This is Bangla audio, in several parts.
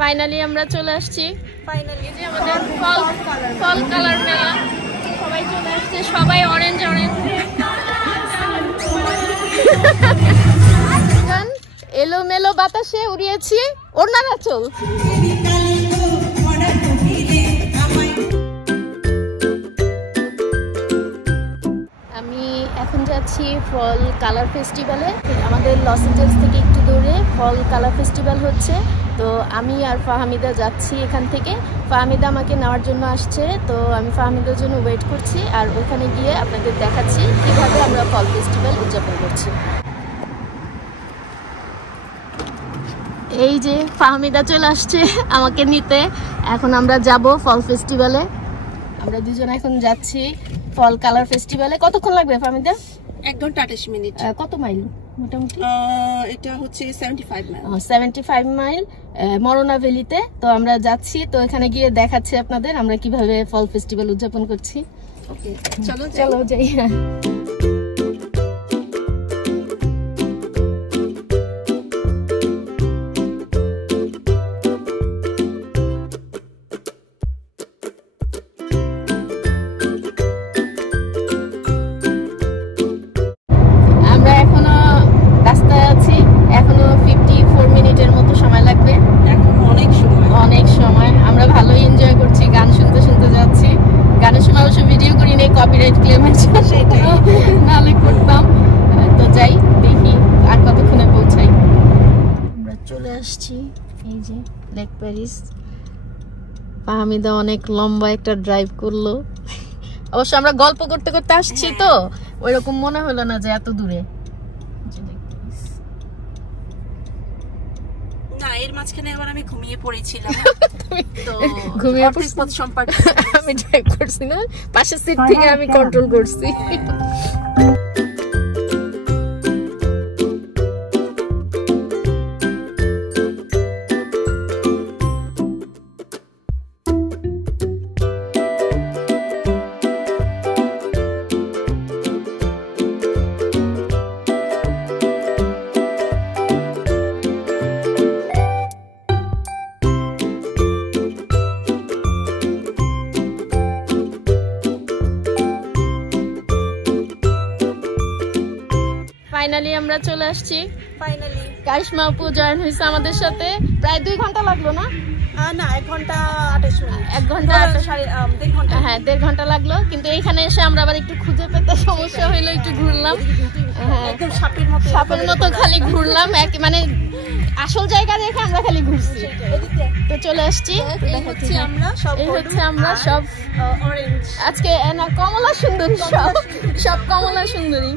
ফাইনালি আমরা চলে আসছি। ফাইনালি যে আমাদের ফল কালার মেলা, সবাই চলে আসছে, সবাই অরেঞ্জ এলোমেলো বাতাসে উড়িয়েছি ওড়না নাচল। আমি এখন যাচ্ছি ফল কালার ফেস্টিভ্যালে। আমাদের লস এঞ্জেলস থেকে একটু দূরে ফল কালার ফেস্টিভ্যাল হচ্ছে, তো আমি আর ফাহমিদা যাচ্ছি এখান থেকে। ফাহমিদা আমাকে নেওয়ার জন্য আসছে, তো আমি ফাহমিদার জন্য ওয়েট করছি, আর ওখানে গিয়ে আপনাদের দেখাচ্ছি কীভাবে আমরা ফল ফেস্টিভ্যাল উদযাপন করছি। এই যে ফাহমিদা চলে আসছে আমাকে নিতে, এখন আমরা যাব ফল ফেস্টিভ্যালে। আমরা দুজন এখন যাচ্ছি ফল কালার ফেস্টিভ্যালে। কতক্ষণ লাগবে ফাহমিদা? 1 ঘন্টা 28 মিনিট। কত মাইল মোটামুটি? এটা হচ্ছে 75 মাইল। 75 মাইল মরনা ভ্যালিতে। তো আমরা যাচ্ছি, তো এখানে গিয়ে দেখাচ্ছি আপনাদের আমরা কিভাবে ফল ফেস্টিভ্যাল উদযাপন করছি। ওকে, চলো যাই। কপিরাইট ক্লেম আছে, সেটাই নালে করতাম। তো যাই, দেখি আর কতক্ষণে পৌঁছাই। আমরা চলে আসছি এই যে লেক প্যারিস। ফাহমিদা অনেক লম্বা একটা ড্রাইভ করলো। অবশ্য আমরা গল্প করতে করতে আসছি, তো ওইরকম মনে হলো না যে এত দূরে। না, এর মাঝখানে আবার আমি ঘুমিয়ে পড়েছিলাম, তো ঘুমিয়ে পথ সম্পর্কে আমি ড্রাইভ করছি না, পাশের সিট থেকে আমি কন্ট্রোল করছি। ফাইনালি আমরা চলে আসছি। ফাইনালি কারিশমা আপু জয়েন হয়েছে আমাদের সাথে। প্রায় 2 ঘন্টা লাগলো না? না, 1 ঘন্টা 28 মিনিট। 1 ঘন্টা 1.5 ঘন্টা। হ্যাঁ, 1.5 ঘন্টা লাগলো। কিন্তু এইখানে এসে আমরা আবার একটু খুঁজে পেতে সমস্যা হইলো, একটু ঘুরলাম। একদম সাপের মতো খালি ঘুরলাম, মানে আসল জায়গা দেখে আমরা খালি ঘুরছি। তো চলে আসছি। এই হচ্ছে আমরা সব অরেঞ্জ। আজকে না কমলা সুন্দরী, সব কমলা সুন্দরী।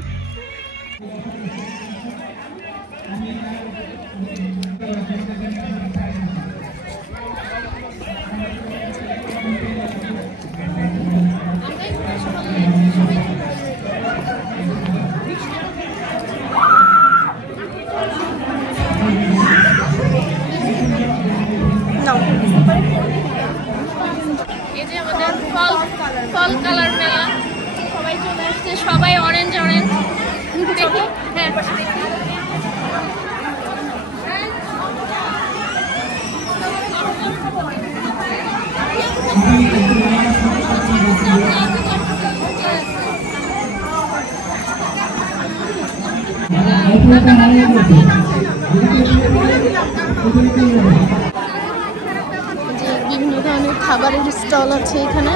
এই যে আমাদের ফল কালার মেলা, সবাই চলে আসছে, সবাই অরেঞ্জ দেখি। হ্যাঁ, বিভিন্ন ধরনের খাবারের স্টল আছে এখানে।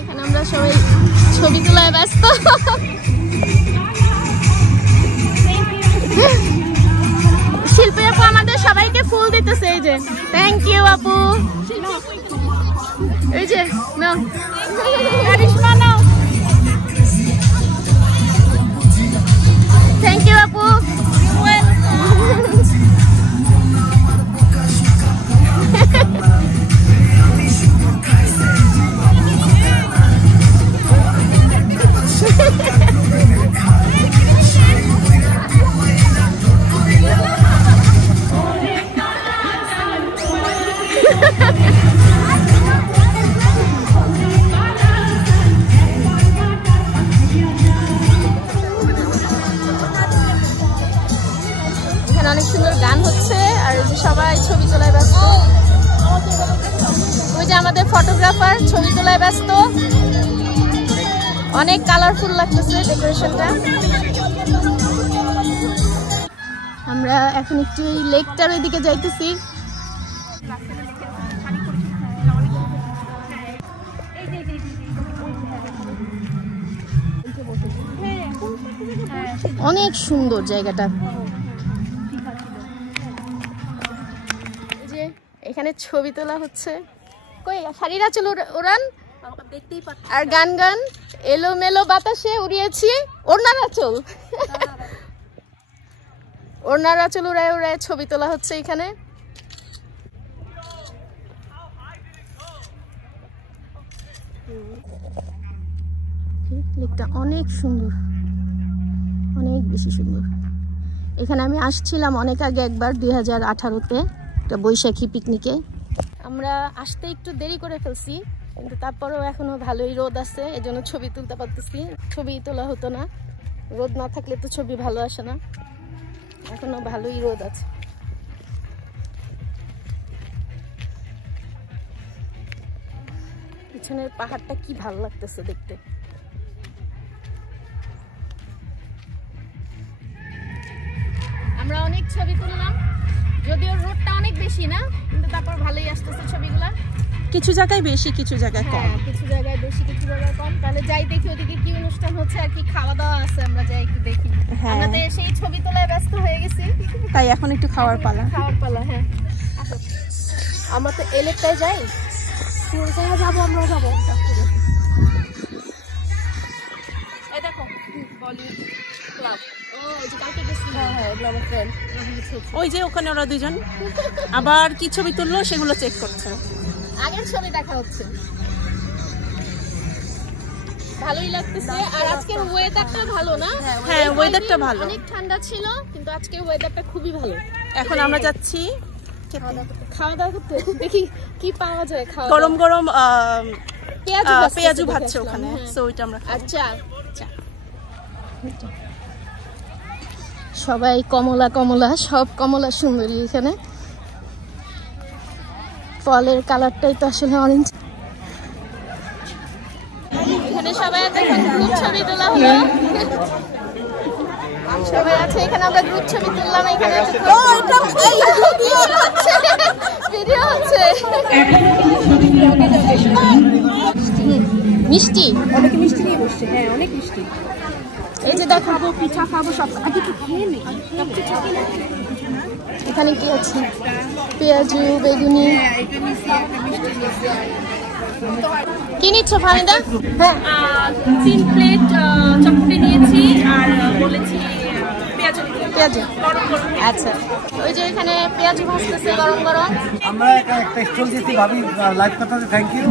এখানে আমরা সবাই ছবি তোলায় ব্যস্ত। শিল্পী আপু আমাদের সবাইকে ফুল দিতেছে, এই যে থ্যাংক ইউ আপু। এই যে নাও কারিশমা, নাও থ্যাংক ইউ আপু। সবাই ছবি তোলায় ব্যস্ত। ওই যে আমাদের ফটোগ্রাফার ছবি তোলায় ব্যস্ত। অনেক কালারফুল লাগতেছে ডেকোরেশনটা। আমরা এখন একটু এই লেকটার ওইদিকে যাইতেছি। অনেক সুন্দর জায়গাটা। যে এখানে ছবি তোলা হচ্ছে। কই শাড়িরা চলো উড়ান আর গান গান এলো মেলো বাতাসে উড়িয়েছি ওড়নারা চল। ওড়নারা চল উড়ায় উড়ায় ছবি তোলা হচ্ছে এখানে। লেকটা অনেক সুন্দর, অনেক বেশি সুন্দর। এখানে আমি আসছিলাম অনেক আগে একবার 2018-তে একটা বৈশাখী পিকনিকে। আমরা আসতে একটু দেরি করে ফেলছি, কিন্তু তারপরেও এখনো ভালোই রোদ আছে, এজন্য ছবি তুলতে পারতেছি। ছবি তোলা হতো না, রোদ না থাকলে তো ছবি ভালো আসে না। এখনো ভালোই রোদ আছে। পিছনের পাহাড়টা কি ভালো লাগতেছে দেখতে। আমরা অনেক ছবি তুললাম, যদিও রোডটা অনেক বেশি না, কিন্তু তারপর ভালোই আসতেছে ছবিগুলা। কিছু জায়গায় বেশি, কিছু জায়গায় কম। কিছু জায়গায় বেশি, কিছু জায়গায় কম। তাহলে যাই দেখি ওদিকে কি অনুষ্ঠান হচ্ছে আর কি খাওয়া দাওয়া আছে, আমরা যাই একটু দেখি। আমাদের সেই ছবি তোলায় ব্যস্ত হয়ে গেছি, তাই এখন একটু খাওয়ার পালা। খাওয়ার পালা, হ্যাঁ। আমরা তো এলেকটায় যাই, যাবো, আমরা যাবো। এই দেখো বলিউড ক্লাব। ওই যে ওখানে ওরা দুজন আবার কি ছবি তুললো সেগুলো চেক করছে। আগের ছবি দেখা হচ্ছে। ভালোই লাগতেছে। আর আজকের ওয়েদারটা ভালো না? হ্যাঁ, ওয়েদারটা ভালো। অনেক ঠান্ডা ছিল, কিন্তু আজকের ওয়েদারটা খুবই ভালো। এখন আমরা যাচ্ছি খাওয়া দাওয়া করতে। দেখি কি পাওয়া যায়। গরম গরম পেঁয়াজু ভাজছে ওখানে, সো ওইটা আমরা। আচ্ছা, সবাই কমলা কমলা, সব কমলা সুন্দরী। এখানে ফলের কালারটাই তো আসলে অরেঞ্জ। এখানে সবাই দেখুন গ্রুপ ছবি তোলা হলো। সবাই আছে এখানে, আমরা গ্রুপ ছবি তুললাম। এখানে ভিডিও হচ্ছে। মিষ্টি, অনেকে মিষ্টি নিয়ে বসছে। হ্যাঁ, অনেক মিষ্টি। এই যে দেখাবো, পিঠা খাবো সব। আগে তো খেয়ে নেই। এখানে কি আছে? পেঁয়াজু, বেগুনি। কি নিচ্ছ ফারিদা? হ্যাঁ, 3 প্লেট চটপটি নিয়েছি আর বলেছি পেঁয়াজু। আচ্ছা, ওই যে এখানে পেঁয়াজু ভাজতেছে গরম গরম। আমরা একটা স্টল দিয়েছি ভাবি লাইভ কথাতে। Thank you.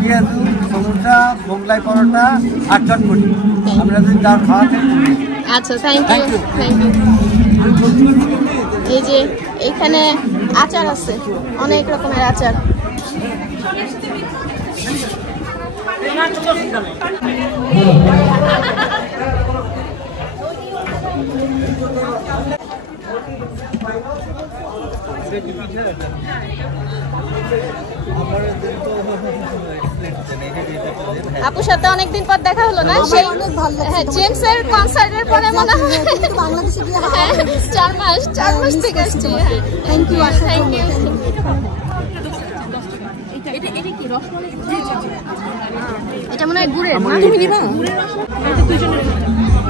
পেঁয়াজু, সমুচা, মোগলাই পরোটা আর চটপটি আমরা যদি যার খাওয়াতে। আচ্ছা, থ্যাংক ইউ, থ্যাংক ইউ। এই যে এখানে আচার আছে, অনেক রকমের আচার। আপুর সাথে অনেকদিন পর দেখা হলো না? সেই জেমসের কনসার্টের পরে মনে হয় বাংলাদেশে 4 মাস থেকে আসছি। Thank you, thank you. এটা মনে হয় গুড়ের। তুমি দিবা?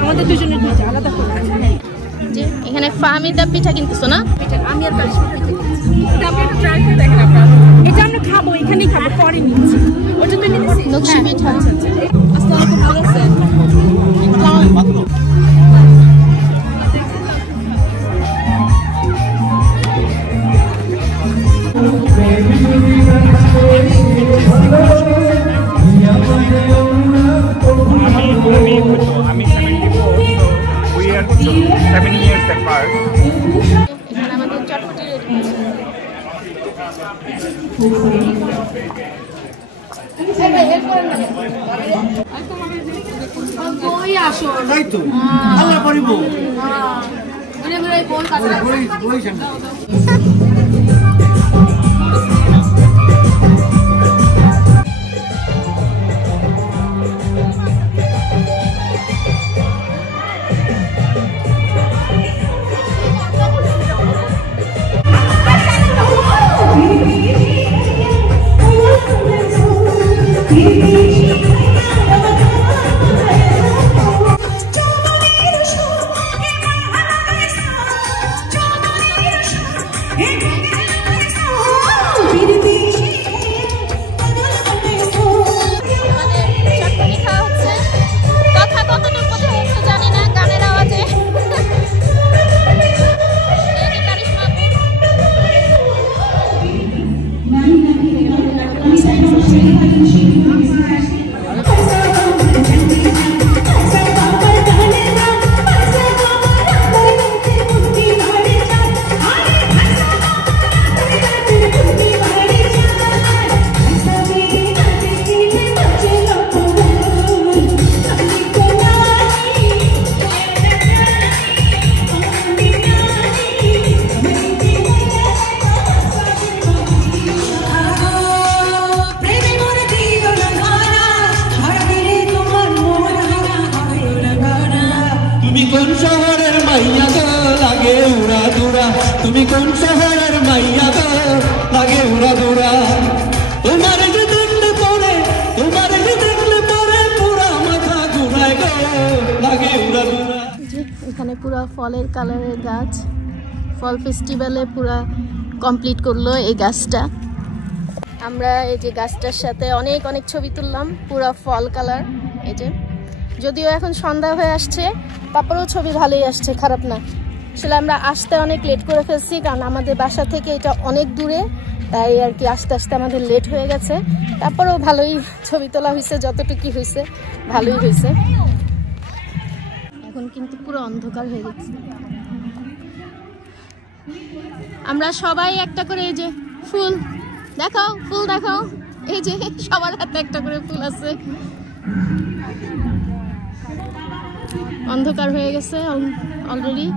আমাদের দুজনের আলাদা করে। যে এখানে ফাহমিদা পিঠা কিনতেছো না? আমি আর কারিশমা পিঠা কিনছি। এটা আপনি একটু ট্রাই করে দেখেন আপনারা। এটা আমরা খাবো, এখানেই খাবো, পরে নিচ্ছি। ওটা তো নিচ্ছি নকশি পিঠা। আসসালামু আলাইকুম, ভালো আছেন? I'm 74, so we are 7 years apart. এখানে আমাদের চটপটি রেডি হচ্ছে। তাই তো আল্লাহ করিব। ঘুরে ঘুরে ফোন কাটা। তুমি কোন শহরের মাইয়া গো লাগে উড়া দুরা তোমার যে দেখলে পরে পুরা মাথা ঘুরায় গো লাগে উড়া দুরা। এখানে পুরা ফলের কালারের গাছ, ফল ফেস্টিভ্যালে পুরা কমপ্লিট করলো এই গাছটা। আমরা এই যে গাছটার সাথে অনেক অনেক ছবি তুললাম, পুরা ফল কালার। এই যে যদিও এখন সন্ধ্যা হয়ে আসছে, তারপরেও ছবি ভালোই আসছে, খারাপ না। আসলে আমরা আসতে অনেক লেট করে ফেলছি, কারণ আমাদের বাসা থেকে এটা অনেক দূরে, তাই আর কি আস্তে আস্তে আমাদের লেট হয়ে গেছে। তারপরেও ভালোই ছবি তোলা হয়েছে, যতটুকু হয়েছে ভালোই হয়েছে। এখন কিন্তু পুরো অন্ধকার হয়ে গেছে। আমরা সবাই একটা করে এই যে ফুল দেখাও, ফুল দেখাও, এই যে সবার হাতে একটা করে ফুল আছে। অন্ধকার হয়ে গেছে অলরেডি,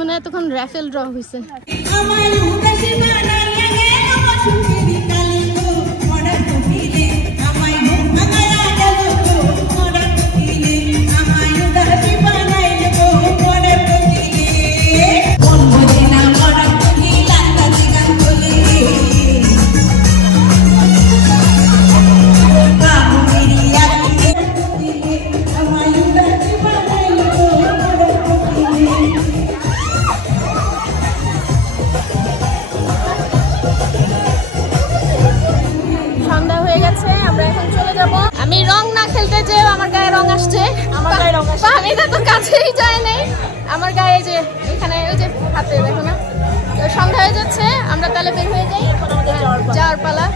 মানে এতক্ষণ র্যাফেল ড্র হয়েছে। আমি রং না খেলতে যে আমার গায়ে রং আসছে, আমি তো কাছেই যাই নাই, আমার গায়ে যে এখানে ওই যে হাতে দেখো না। তো সন্ধ্যা হয়ে যাচ্ছে, আমরা তাহলে বের হয়ে যাই, যাওয়ার পালা।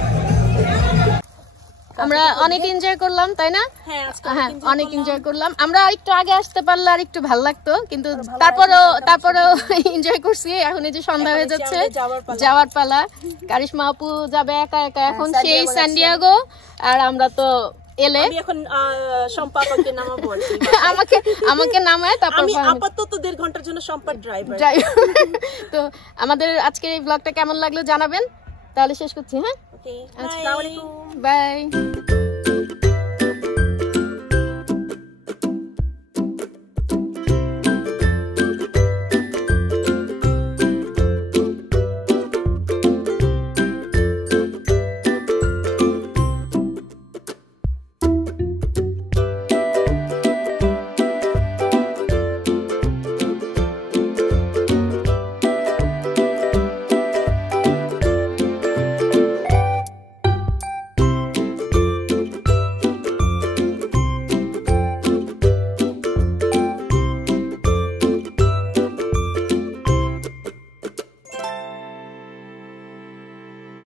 আমরা অনেক এনজয় করলাম, তাই না? হ্যাঁ, অনেক এনজয় করলাম। আমরা একটু আগে আসতে পারলে আর একটু ভালো লাগতো, কিন্তু তারপরেও এনজয় করছি। এখন এই যে সন্ধ্যা হয়ে যাচ্ছে, যাওয়ার পালা। কারিশমা আপু যাবে একা একা এখন সেই সান্ডিয়াগো, আর আমরা তো এলে এখন সম্পাদককে নামাবো। আমাকে নামায় তারপর আমি আপাতত 1.5 ঘন্টার জন্য সম্পাদ ড্রাইভার। তো আমাদের আজকের এই ব্লগটা কেমন লাগলো জানাবেন, তাহলে শেষ করছি। হ্যাঁ, ওকে, আসসালামু আলাইকুম, বাই।